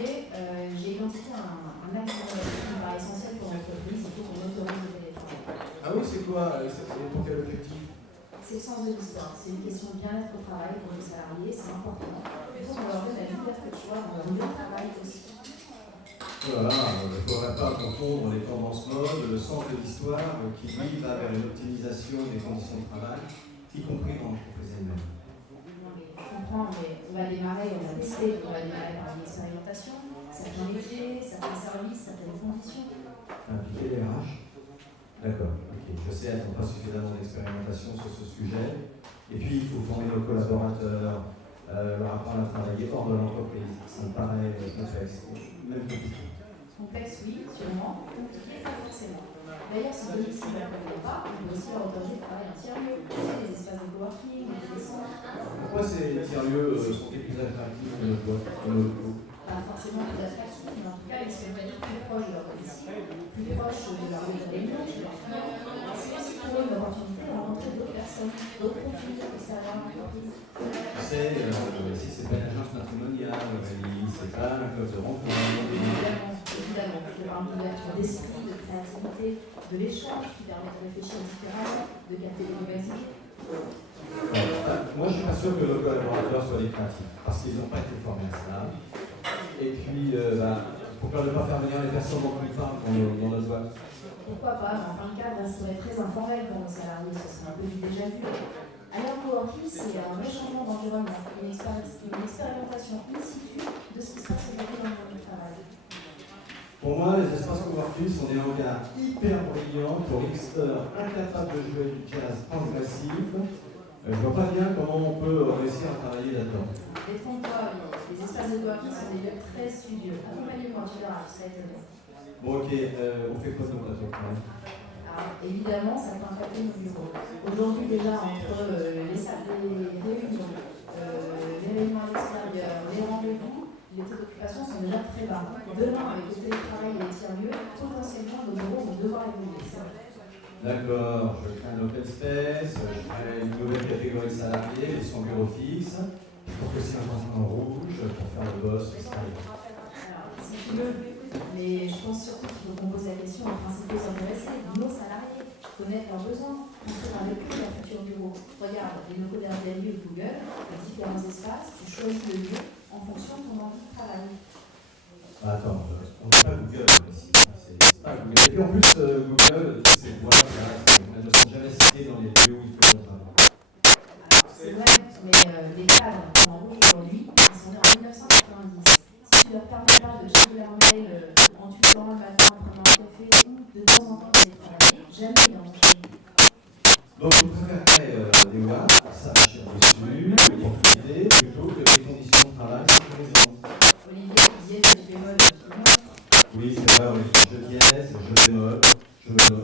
sujet, j'ai identifié un axe qui me paraît essentiel pour l'entreprise. Il faut qu'on autorise le télétravail. Ah oui, c'est quoi? C'est pour quel objectif? C'est le sens de l'histoire. C'est une question de bien-être au travail pour les salariés, c'est important. Il faut qu'on leur donne la liberté de choix dans leur lieu de travail aussi. Voilà, il ne faudrait pas confondre les tendances mode, le sens de l'histoire qui lui va vers une optimisation des conditions de travail, y compris dans l'entreprise elle-même. Je comprends, mais on va démarrer, on va tester, on va démarrer par une expérimentation, certains métiers, certains services, certaines conditions. Impliquer les RH? D'accord, ok. Je sais, elles n'ont pas suffisamment d'expérimentation sur ce sujet. Et puis, il faut former nos collaborateurs, leur apprendre à travailler hors de l'entreprise. Ça me paraît complexe, même compliqué. Complexe, oui, sûrement. Compliqué, pas forcément. D'ailleurs, si le domicile ne convient pas, on peut aussi leur autoriser de travailler en tiers-lieu. Les espaces de coworking, les centres. Pourquoi ces tiers-lieux sont plus attractifs que nos locaux? Pas forcément plus attractifs, mais en tout cas, ils sont plus proches de leur domicile, plus proches de leur lieu de réunion, de leur clients. C'est aussi pour eux une opportunité de rencontrer d'autres personnes, d'autres profils extérieurs à l'entreprise. Tu sais, si c'est pas une agence matrimoniale, c'est pas un club de rencontre. Évidemment, il y aura une ouverture d'esprit, de créativité, de l'échange qui permet de réfléchir différemment, de capter les nouvelles idées. Moi, je suis pas sûr que nos collaborateurs soient des créatifs, parce qu'ils n'ont pas été formés à cela. Et puis, pourquoi ne pas faire venir les personnes dont on parle dans notre boîte? Pourquoi pas, mais enfin, le cadre serait très informel pour nos salariés, ce serait un peu du déjà vu. Alors, coworking, c'est un vrai changement d'environnement, une expérimentation in situ de ce qui se passe aujourd'hui dans le monde du travail. Pour moi, les espaces coworking sont des hangars hyper brillants pour hipsters incapables de jouer du jazz transgressif. Je vois pas bien comment on peut réussir à travailler là-dedans. Détrompe-toi, les espaces de coworking sont des lieux très studieux. Accompagnez-moi, tu verras, tu seras étonné. Bon, ok, on fait quoi de notre plateau? Alors, évidemment, ça peut impacter nos bureaux. Aujourd'hui, déjà, entre les salles des réunions, les réunions à l'extérieur, les rendez-vous, les taux d'occupation sont déjà très bas. Demain, avec le télétravail et les tiers-lieux, potentiellement, nos bureaux vont devoir évoluer. D'accord, je crée un open space, je crée une nouvelle catégorie de salariés, les sans bureau fixe, pour que c'est un en rouge, pour faire le boss, etc. Alors, si tu veux, mais je pense surtout qu'il faut qu'on pose la question aux principaux intéressés, nos salariés, connaître leurs besoins, construire avec eux leur futur bureau. Regarde, les locaux d'Airbnb ou Google, les différents espaces, tu choisis le lieu en fonction de ton envie de travail. Attends, on ne dit pas Google ici. C'est pas Google. Et puis en plus, Google, c'est voilà, elles ne sont jamais citées dans les lieux où il faut travailler. C'est vrai, mais les cadres en rouge aujourd'hui, ils sont nés en 1990. Si tu leur permets pas de checker leur mail en tutolant le matin, en prenant un café ou de temps en temps de travailler, jamais ils n'en vont changer. Donc je préférerais des watts, s'attacher dessus, l'opportunité, plutôt que des conditions de travail sécurisantes. Olivier, tu disais que tu bémol, Oui, c'est vrai, on est proche de dièse, je bémol, je me note.